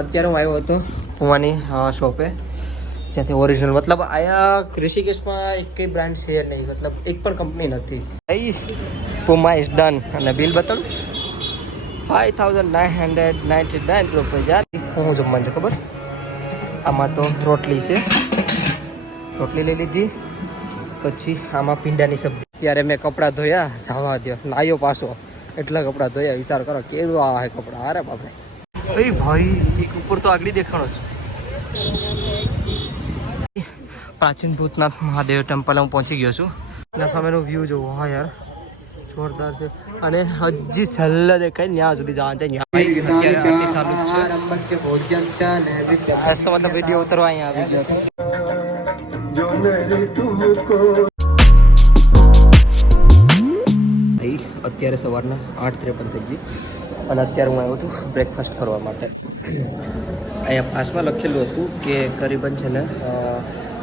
અત્યારે હું આવ્યો હતો પુમાની શોપે, જ્યાંથી ઓરિજિનલ મતલબ આયા ઋષિકેશમાં એક કઈ બ્રાન્ડ છે નહીં, મતલબ એક પણ કંપની નથી. પુમા ઇઝ ડન અને બિલ બતાવું 5,999 રૂપિયા. હું જમવાનું છે ખબર, આમાં તો રોટલી છે, રોટલી લઈ લીધી. પછી આમાં ભીંડાની સબ્જી. ત્યારે મેં કપડાં ધોયા, જવા દો નાયો પાછો, એટલા કપડાં ધોયા. વિચાર કરો કેવું આ હે કપડાં. અરે બાપરે ભાઈ એક ઉપર તો આગળ દેખાણો છે. પ્રાચીન ભૂતનાથ મહાદેવ ટેમ્પલ હું પહોંચી ગયો છું. અને સામેનો વ્યૂ જોવો, હા યાર જોરદાર છે. અને હજી છેલ્લે દેખાય ત્યાં સુધી જવાનું છે. આજ તો મતલબ વિડીયો ઉતરવા અહીંયા આવી ગયો હતો. અત્યારે સવારના 8:53 થઈ ગઈ અને અત્યારે હું આવ્યો હતું બ્રેકફાસ્ટ કરવા માટે. અહીંયા પાસમાં લખેલું હતું કે કરીબન છે ને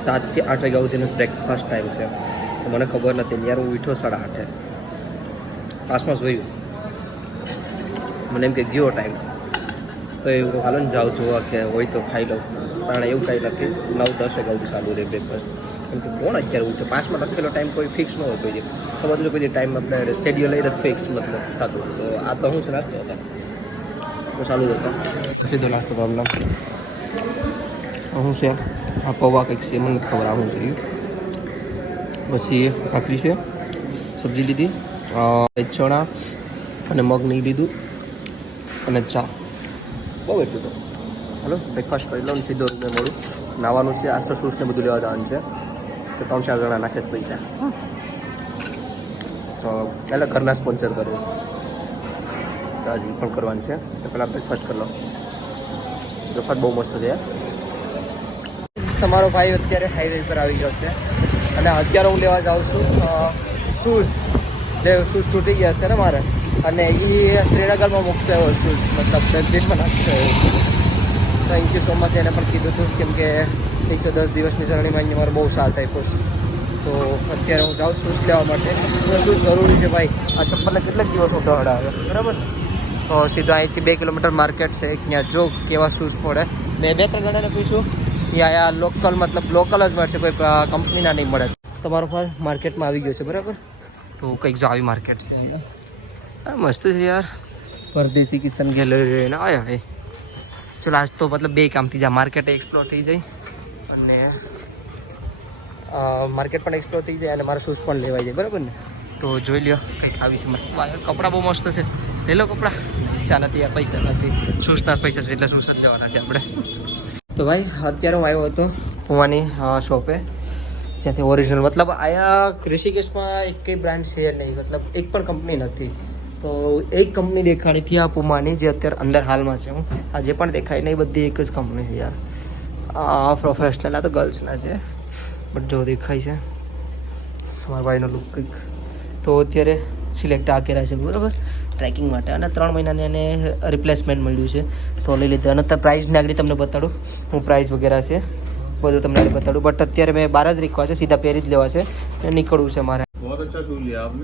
7 થી 8 વાગ્યા સુધીનો બ્રેકફાસ્ટ ટાઈમ છે. તો મને ખબર નથી યાર, હું ઉઠ્યો 8:30. પાસમાં જોયું, મને એમ કે ગયો ટાઈમ, તો એવું હાલો ને જાઉં જોવા કે હોય તો ખાઈ લઉં. પણ એવું કાંઈ નથી, 9-10 વાગ્યા સુધી ચાલુ રહે બ્રેકફાસ્ટ. કેમ કે કોણ અત્યારે ઉઠે? પાસમાં લખેલો ટાઈમ કોઈ ફિક્સ ન હોય કોઈ દે. તો બધું કોઈ ટાઈમ આપણે શેડ્યુલ લઈ ફિક્સ મતલબ થતું. તો આ તો શું છે નાસ્તો હતા તો ચાલુ જ હતો. સીધો નાસ્તો ભાવના શું છે આ પૌવા કંઈક છે, મને ખબર આ શું છે. પછી ભાખરી છે, સબ્જી લીધી, ચણા અને મગ નહીં લીધું અને ચા. બહુ એટલું તો હાલો બ્રેકફાસ્ટ કરી લો ને સીધો રૂમે મળું. નાવાનું છે, આજ તો શૂઝને બધું લેવા જવાનું છે. તો 3-4 જણા નાખે જ પૈસા. તો એટલે ઘરના સ્પોન્સર કરવું તો હજી પણ કરવાનું છે. તો પહેલાં બ્રેકફાસ્ટ કરી લો. બ્રેકફાસ્ટ બહુ મસ્ત છે. તમારો ભાઈ અત્યારે હાઈવે પર આવી ગયો છે અને અત્યારે હું લેવા જાઉં છું શૂઝ. જે શૂઝ તૂટી ગયા છે ને મારે, અને એ શ્રીનગરમાં મૂકતો એવો શૂઝ, મતલબ ડસ્ટબિનમાં નાખતો એવો. Thank you so much. એને પણ કીધું હતું કેમ કે 110 દિવસની જર્નીમાં અહીંયા મારો બહુ સાથ આપ્યો છે. તો અત્યારે હું જાઉં શૂઝ લેવા માટે. શૂઝ જરૂરી છે ભાઈ. આ ચપ્પલને કેટલાક દિવસનો દહડ આવે બરાબર. તો સીધો અહીંથી 2 કિલોમીટર માર્કેટ છે, ત્યાં જો કેવા શૂઝ પડે. મેં 2-3 ગણાને પૂછ્યું, આ લોકલ મતલબ લોકલ જ મળશે, કોઈ કંપનીના નહીં મળે. તમારો ભાઈ માર્કેટમાં આવી ગયો છે બરાબર. તો કંઈક જો આવી માર્કેટ છે અહીંયા. હા મસ્ત છે યાર, પરદેશી કિશન ગેલેરી ને આયા હે. ચલો આજ તો મતલબ 2 કામથી જા, માર્કેટ એક્સપ્લોર થઈ જાય અને માર્કેટ પણ એક્સપ્લોર થઈ જાય અને મારા શૂઝ પણ લેવાઈ જાય બરાબર ને. તો જોઈ લ્યો કંઈક આવી છે. કપડાં બહુ મસ્ત છે, લઈ લો કપડાં. ઈચ્છા નથી યાર, પૈસા નથી, શૂઝના પૈસા છે એટલે શૂઝ જ લેવાના છે આપણે. તો ભાઈ અત્યારે હું આવ્યો હતો પુમાની શોપે, જ્યાંથી ઓરિજિનલ મતલબ આયા ઋષિકેશમાં એક કઈ બ્રાન્ડ છે નહીં, મતલબ એક પણ કંપની નથી. તો એક કંપની દેખાણી હતી આ પુમાની, જે અત્યારે અંદર હાલમાં છે. હું આ જે પણ દેખાય નહીં બધી એક જ કંપની છે યાર. આ પ્રોફેશનલ, આ તો ગર્લ્સના છે બટ જો દેખાય છે મારા ભાઈનો લુક કંઈક. તો અત્યારે સિલેક્ટ આ કર્યા છે બરાબર ટ્રેકિંગ માટે, અને 3 મહિનાની એને રિપ્લેસમેન્ટ મળ્યું છે તો લઈ લીધું. અને અત્યારે પ્રાઇસને આગળ તમને બતાડું, હું પ્રાઇસ વગેરે છે બધું તમને આગળ બતાડું. બટ અત્યારે મેં 12 જ રીકવા છે, સીધા પહેરી જ લેવા છે અને નીકળવું છે મારે. बहुत अच्छा शूज लिया आपने,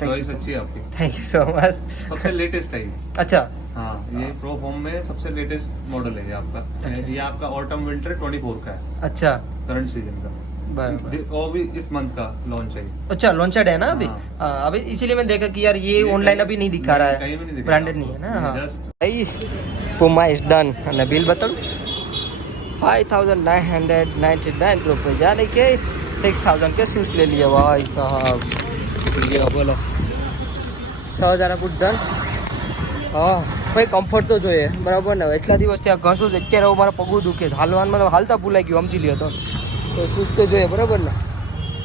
चॉइस अच्छी है आपकी. Thank you so much. सबसे लेटेस्ट है ये. अच्छा हाँ, ये प्रो फॉर्म में सबसे लेटेस्ट मॉडल है ये आपका. अच्छा. ये आपका ऑटम विंटर 24 का है, अच्छा करंट सीजन का. बराबर. और भी इस मंथ का लॉन्च है. अच्छा लॉन्चड है ना अभी. हाँ. हाँ अभी इसीलिए मैं देखा कि यार ये ऑनलाइन अभी नहीं दिखा रहा कहीं भी है, नहीं दिखा ब्रांडेड रहा नहीं है ना. आपको. हाँ Just भाई पुमा इज डन અને બિલ બતાડું 5,999 रुपये, यानी कि 6,000 के शूज ले लिए भाई साहब. બોલો 6,000 બુટ ડન. હા ભાઈ કમ્ફર્ટ તો જોઈએ બરાબર ને. એટલા દિવસ ત્યાં ઘસું જ, અત્યારે હવે મારા પગું દુખે છે, હાલવામાં તો હાલતા ભૂલાઈ ગયું, સમજી લ્યો તો. તો શૂઝ તો જોઈએ બરાબર ને.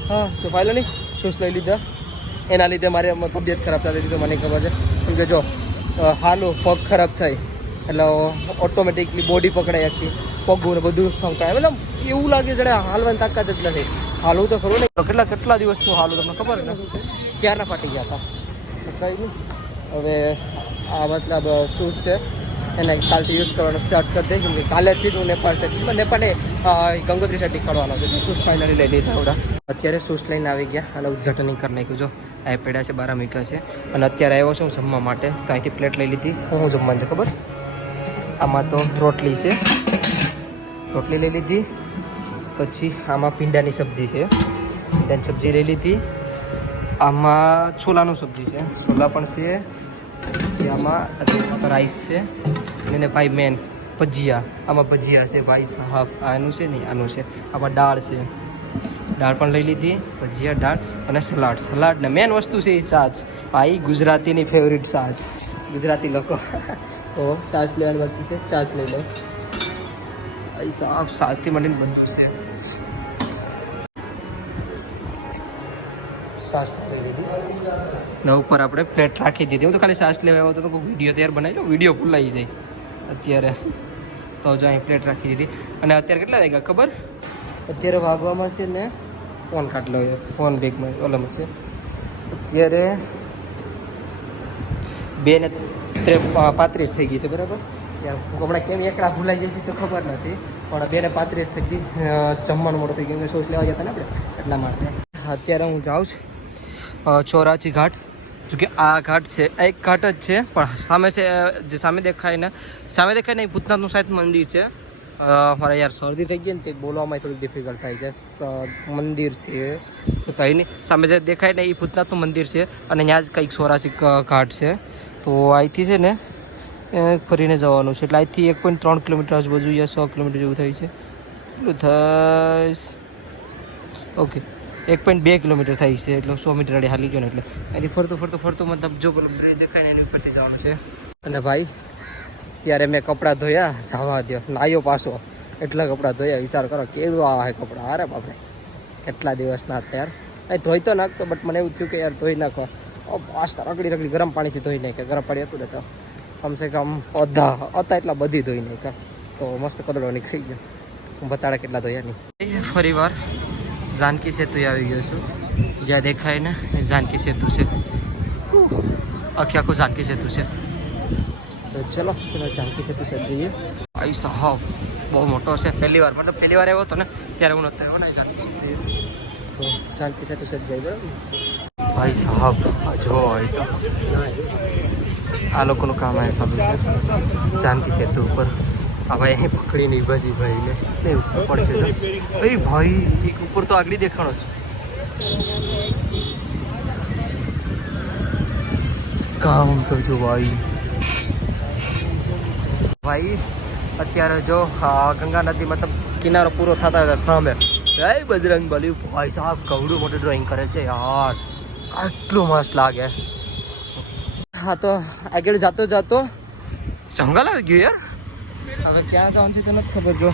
હા શું ફાયલો નહીં, શૂઝ લઈ લીધા. એના લીધે મારી તબિયત ખરાબ થતી હતી તો મને ખબર છે. કેમ કે જો હાલું પગ ખરાબ થાય એટલે ઓટોમેટિકલી બોડી પકડાય, આખી પગું ને બધું સંકળાય. મતલબ એવું લાગે છે હાલવાની તાકાત જ નથી. હાલવું તો ખરું નહીં, કેટલા દિવસનું હાલું તમને ખબર ને, ક્યારના ફાટી ગયા હતા. કંઈ નહીં, હવે આ મતલબ શૂઝ છે એને કાલથી યુઝ કરવાનો સ્ટાર્ટ કરી દે. કેમ કે કાલેથી જ હું નેપાળ ગંગોત્રી સાઈડ નીકળવાનો છે. શૂઝ ફાઇનલી લઈ લીધા આવડા. અત્યારે શૂઝ લઈને આવી ગયા અને ઉદ્ઘાટન કરી નાખ્યું. જો આ પેડા છે, 12 મીકા છે. અને અત્યારે આવ્યો છું જમવા માટે, તો અહીંથી પ્લેટ લઈ લીધી. હું જમવાનું છે ખબર, આમાં તો રોટલી છે, રોટલી લઈ લીધી. પછી આમાં ભીંડાની સબ્જી છે, ભીંડાની સબ્જી લઈ લીધી. આમાં છોલાનું સબ્જી છે, છોલા પણ છે. પછી આમાં રાઈસ છે અને ભાઈ મેન ભજીયા, આમાં ભજીયા છે ભાઈ સાહેબ. આનું છે નહીં, આનું છે. આમાં દાળ છે, દાળ પણ લઈ લીધી. ભજીયા, દાળ અને સલાડ. સલાડ ને મેન વસ્તુ છે એ છાશ. ભાઈ ગુજરાતીની ફેવરિટ છાશ, ગુજરાતી લોકો. તો છાશ લેવાની બાકી છે, છાશ લઈ લો ભાઈ સાહેબ. છાશથી મળીને બનતું છે. છાશ લઈ લીધી ને ઉપર આપણે પ્લેટ રાખી દીધી. હું તો ખાલી છાશ લેવા આવ્યો હતો તો કોઈ વિડીયો તૈયાર બનાવી લો, વિડીયો ભૂલાઈ જાય અત્યારે. તો જો અહીં પ્લેટ રાખી દીધી. અને અત્યારે કેટલા વાગ્યા ખબર? અત્યારે વાગવામાં છે ને, ફોન કાઢ લો, ફોન બેગમાં ઓલામાં છે. અત્યારે 2:35 થઈ ગઈ છે, બરાબર. હમણાં કેમ એકડા ભૂલાઈ જાય છે તો ખબર નથી, પણ 2:35 થઈ ગઈ. જમવાનું મોડું થઈ ગયું, સોસ લેવા જતા ને આપણે, એટલા માટે. અત્યારે હું જાઉં છું ચોરાચી ઘાટ. જોકે આ ઘાટ છે, એક ઘાટ જ છે, પણ સામે છે જે સામે દેખાય ને એ ભૂતનાથનું શાયદ મંદિર છે. મારે યાર શરદી થઈ ગઈ ને તે બોલવામાં થોડીક ડિફિકલ્ટ થાય છે. મંદિર છે તો કંઈ નહીં, સામે જે દેખાય ને એ ભૂતનાથનું મંદિર છે. અને ત્યાં જ કંઈક ચોરાચી ઘાટ છે. તો અહીંથી છે ને ફરીને જવાનું છે, એટલે અહીંથી 1.3 કિલોમીટર આજુબાજુ યા 100 કિલોમીટર જેવું થાય છે. એટલું થાય, ઓકે 1.2 કિલોમીટર થાય છે, એટલે 100 મીટર આડી હાલી ગયો ને. એટલે અહીંથી ફરતું મતલબ જો દેખાય ને એની ઉપરથી જવાનું છે. અને ભાઈ ત્યારે મેં કપડાં ધોયા, જવા દો, નાયો પાછો, એટલા કપડાં ધોયા. વિચાર કરો કેવું આ હે કપડાં. અરે બાપરે, કેટલા દિવસના હતા યાર. અહીં ધોઈ તો નાખતો, બટ મને એવું થયું કે યાર ધોઈ નાખો. પાસ્તા રગડી ગરમ પાણીથી ધોઈ નાખ્યા. ગરમ પાણી હતું ને તો કમસે કમ અડધા હતા એટલા બધી ધોઈ નાખ્યા. તો મસ્ત કદડો નીકળી ગયો. હું બતાડે કેટલા ધોયા નહીં. ફરી વાર જાનકી સેતુ આવી ગયો છું. જ્યાં દેખાય ને એ જાનકી સેતુ છે, આખું જાનકી સેતુ છે. તો ચલો પેલા જાનકી સેતુ છે જઈએ. ભાઈ સાહેબ બહુ મોટો છે. પહેલી વાર આવ્યો હતો ને ત્યારે હું નહોતો આવ્યો ને જાનકી સેતુ. તો જાનકી સેતુ છે જઈએ, બરાબર. ભાઈ સાહેબ જો હોય તો આ લોકોનું કામ આ સાબુ છે જાનકી સેતુ ઉપર. આ ભાઈ અહીં પકડીને ભાજી ભાઈને નહીં ઉપર પડશે તો ભાઈ એક ઉપર તો આગળ દેખાણો છે. કામ તો જો ભાઈ અત્યારે જો ગંગા નદી મતલબ કિનારો પૂરો થતા હતા સામે. જય બજરંગ બલી. ભાઈ સાહેબ કવડું મોટું ડ્રોઈંગ કરે છે યાર, આટલું મસ્ત લાગે. હા તો આગળ જાતો જંગલ આવી ગયું યાર. હવે ક્યાં જવાનું છે તો નથી ખબર. જો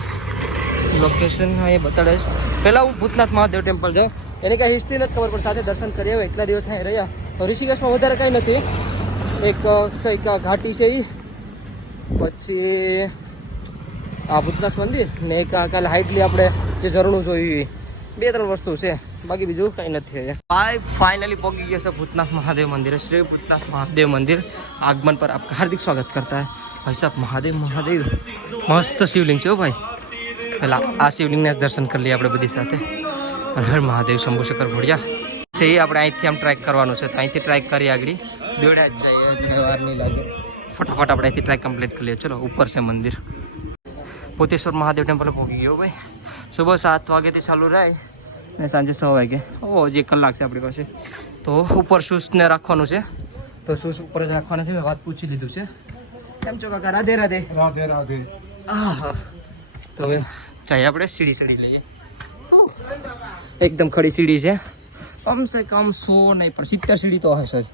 લોકેશન એ બતાડીશ. પહેલાં હું ભૂતનાથ મહાદેવ ટેમ્પલ જાઉં. એની કાંઈ હિસ્ટ્રી નથી ખબર, પણ સાથે દર્શન કરી આવ્યો. એટલા દિવસ અહીં રહ્યા. તો ઋષિકેશમાં વધારે કાંઈ નથી. એક કંઈક ઘાટી છે એ, પછી આ ભૂતનાથ મંદિર ને એક કાલે હાઇટલી આપણે જે ઝરણું જોયું, 2-3 વસ્તુ છે, બાકી બીજું કંઈ નથી. ભાઈ ફાઇનલી પહોંચી ગયો છે ભૂતનાથ મહાદેવ મંદિર. શ્રી ભૂતનાથ મહાદેવ મંदिर આગમન પર આપका हार्दिक स्वागत करता है भाई साहब. મહાદેવ મસ્ત શિવલિંગ છે હો ભાઈ. પહેલાં આ શિવલિંગના દર્શન કરી લઈએ આપણે બધી સાથે. હર મહાદેવ શંભુ શંકર ભોળિયા છે એ આપણે અહીંથી આમ ટ્રેક કરવાનું છે. તો અહીંથી ટ્રેક કરી આગળ દોડ્યા જ જઈએ એટલે વાર નહીં લાગે. ફટાફટ આપણે અહીંથી ટ્રેક કમ્પ્લીટ કરી લઈએ. ચલો ઉપર છે મંદિર. પોતેશ્વર મહાદેવ ટેમ્પલ પહોંચી ગયો ભાઈ. સુબહ 7 વાગ્યાથી ચાલુ રહે ને સાંજે 6 વાગે. હજી 1 કલાક છે આપણી પાસે. તો ઉપર શૂઝને રાખવાનું છે, તો શૂઝ ઉપર જ રાખવાના છે. મેં વાત પૂછી લીધું છે. કેમ છો કાકા? રાધે રાધે. હા તો હવે ચાઈ આપણે સીડી લઈએ. એકદમ ખડી સીડી છે, કમસે કમ 100 નહીં પણ 70 સીડી તો હશે જ.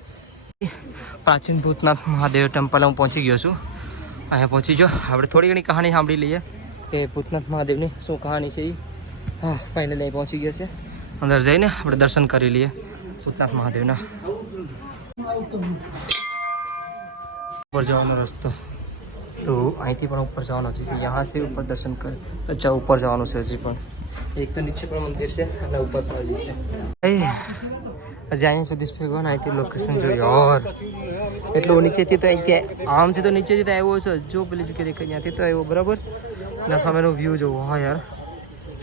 પ્રાચીન ભૂતનાથ મહાદેવ ટેમ્પલ હું પહોંચી ગયો છું. અહીંયા પહોંચી ગયો. આપણે થોડી ઘણી કહાની સાંભળી લઈએ કે ભૂતનાથ મહાદેવની શું કહાની છે એ. હા ફાઇનલી અહીં પહોંચી ગયા છે. અંદર જઈને આપણે દર્શન કરી લઈએ ભૂતનાથ મહાદેવના. ઉપર જવાનો રસ્તો તો અહીંથી પણ ઉપર જવાનો છે. यहाँ से ऊपर दर्शन कर. અચ્છા ઉપર જવાનું છે હજી પણ. એક તો નીચે પણ મંદિર છે અને ઉપર પણ હજી છે. હજી અહીંયા સુધી ભેગો ને અહીંથી લોકેશન જોયું યાર. એટલું નીચેથી તો અહીંથી આમથી તો નીચેથી તો આવ્યો છે. જો પેલી જગ્યાએ દેખાય ત્યાંથી તો આવ્યો બરાબર. ના સામેનો વ્યૂ જોવો. હા યાર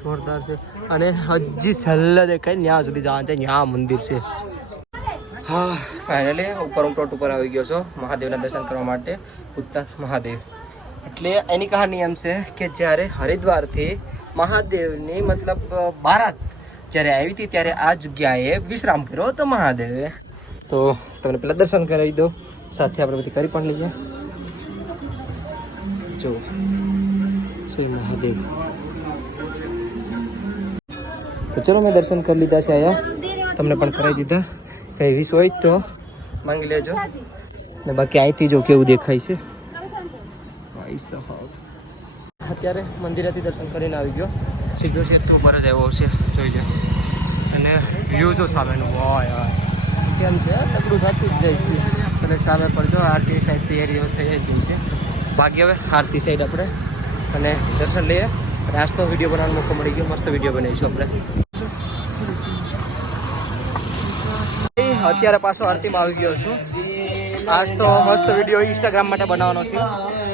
જોરદાર છે. અને હજી છેલ્લે દેખાય ત્યાં સુધી જવાનું છે. ત્યાં મંદિર છે. હા ફાઇનલી ઉપર હું ટોટ ઉપર આવી ગયો છો મહાદેવના દર્શન કરવા માટે. ભૂતનાથ મહાદેવ એટલે એની કહાની એમ છે કે જ્યારે હરિદ્વારથી મહાદેવની મતલબ બારાત જ્યારે આવી હતી ત્યારે આ જગ્યાએ વિશ્રામ કર્યો હતો મહાદેવે. તો તમને પહેલાં દર્શન કરાવી દો, સાથે આપણે બધી કરી પણ લઈએ. જો શ્રી મહાદેવ. તો ચલો મેં દર્શન કરી લીધા છે અહીંયા, તમને પણ કરાવી દીધા. કંઈ વિશ હોય તો માંગી લેજો. ને બાકી અહીંથી જો કેવું દેખાય છે ભાઈ સાહેબ. અત્યારે મંદિરેથી દર્શન કરીને આવી ગયો, સીધો સીધો પર જ આવ્યો હશે, જોઈ લે. અને વ્યૂ જો સામેનું હોય કેમ છે, તકડું થતું જ જાય છે. અને સામે પર જો આરતી સાઈડ તૈયારીઓ થઈ ગઈ છે. ભાગ્ય હવે આરતી સાઈડ આપણે અને દર્શન લઈએ. અને આજ તો વિડીયો બનાવવાનો મોકો મળી ગયો, મસ્ત વિડીયો બનાવીશું આપણે. અત્યારે પાછો આરતીમાં આવી ગયો છું. આજ તો મસ્ત વિડીયો ઇન્સ્ટાગ્રામ માટે બનાવવાનો છે,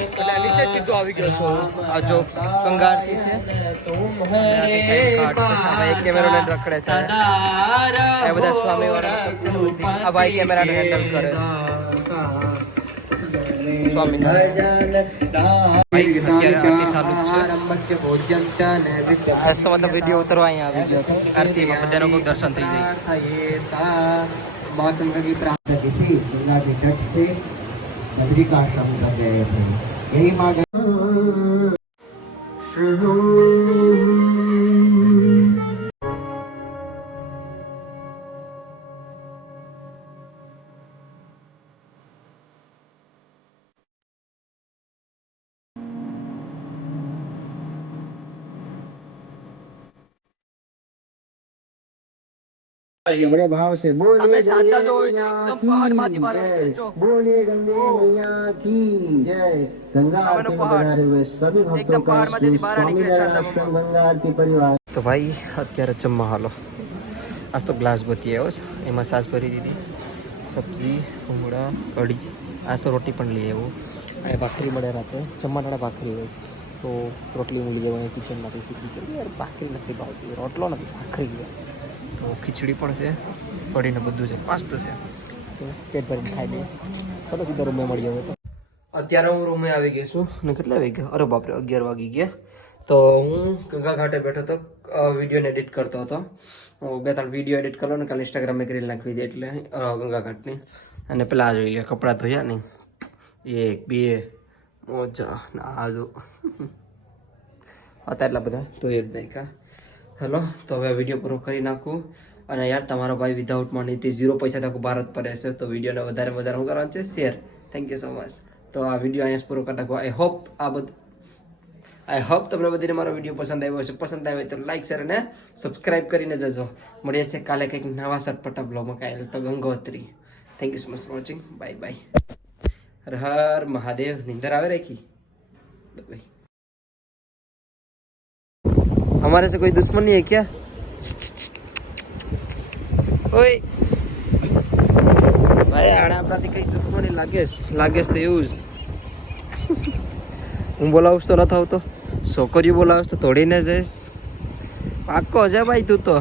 એટલે નીચે સીધો આવી ગયો છું. આ જો ગંગા આરતી છે, એક કેમેરો લઈને રખડે છે. એ બધા સ્વામી વાળા, આ ભાઈ કેમેરાને હેન્ડલ કરે. સ્વામી આજ તો મતલબ વિડીયો ઉતરવા અહીંયા આવી ગયો હતો. આરતીમાં બધાનો ખૂબ દર્શન થઈ જાય. बहुत गंगा की प्रार्थना की थी, गंगा के तट से बद्री का आश्रम कर गए थे. यही माँ बड़े भाव से बोलिए बोलिए गंगे मैया की जय. गंगा आरती में पधारे हुए सभी भक्तों का श्री स्वामीनारायण आश्रम गंगा आरती परिवार. તો ભાઈ અત્યારે જમવા હાલો. આજ તો ગ્લાસ બધી આવ્યો છે, એમાં સાસ ભરી દીધી, સબ્જી, ભૂંગળા, કઢી. આજ તો રોટી પણ લઈ આવ્યો. અને ભાખરી મળે રાતે, જમવાના ભાખરી હોય તો રોટલી મળી જવાય કિચનમાંથી સીધી કરી. યાર ભાખરી નથી ભાવતી, રોટલો નથી, ભાખરી છે. તો ખીચડી પણ છે, કઢીને બધું છે, મસ્ત છે. તો પેટ ભરીને ખાઈ લઈએ. ચલો સીધા રૂમે મળી આવે. તો અત્યારે હું રૂમે આવી ગયો છું. ને કેટલા વાગી ગયા? અરે બાપરે 11 વાગી ગયા. તો હું ગંગા ઘાટે બેઠો હતો, વિડીયોને એડિટ કરતો હતો. 2-3 વિડીયો એડિટ કરો ને કાલે ઇન્સ્ટાગ્રામમાં રીલ નાખવી છે એટલે ગંગા ઘાટની. અને પેલા જોઈએ કપડાં ધોયા નહીં, 1 2 મોજા ના જો હતા એટલા બધા ધોઈ જ નહીં કા. હેલો, તો હવે વિડીયો પૂરો કરી નાખું. અને યાર તમારો ભાઈ વિધાઉટ મનીથી 0 પૈસા તક ભારત પર રહેશે, તો વિડીયોને વધારે વધારે શું કરવાનું છે? Share. Thank you so much. તો આ વિડીયો અહીંયા પૂરો કરી નાખો. આઈ હોપ તમને બધીને મારો વિડીયો પસંદ આવ્યો હશે. પસંદ આવ્યો તો લાઈક શેર અને સબસ્ક્રાઈબ કરીને જજો. મળીએ છે કાલે કંઈક નવા સટપટા બ્લોગમાં. કાલે તો Gangotri. Thank you so much for watching. Bye bye. Har Har Mahadev. નિંદર આવે રાખી. બાય. हमारे से कोई दुश्मनी है क्या? ओए भाई आड़ा આપણાથી કઈ દુશ્મની લાગે તો એવું જ. હું બોલાવું તો ન થાવ તો છોકરીઓ બોલાવું તો તોડીને જઈશ. પાક્કો છે ભાઈ તું તો.